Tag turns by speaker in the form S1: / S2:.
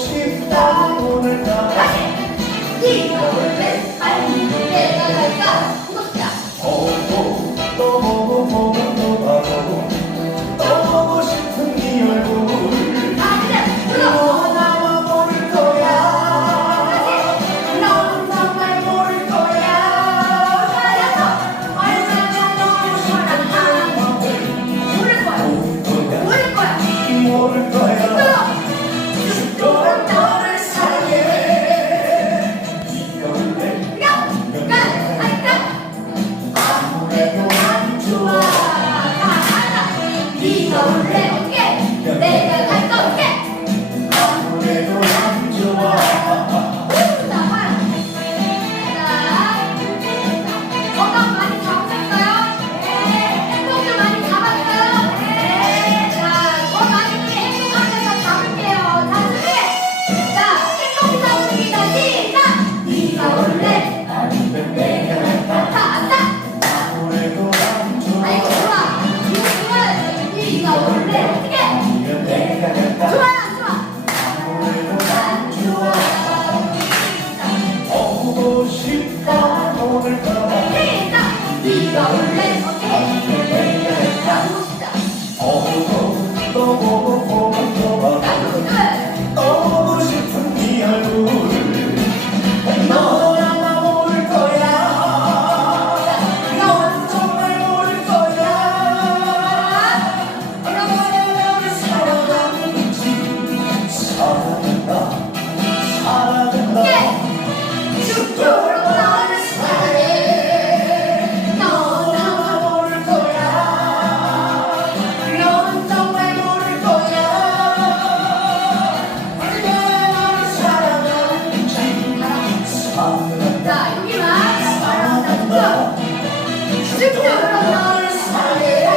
S1: 싶다. 오늘
S2: 너를 아, 진짜?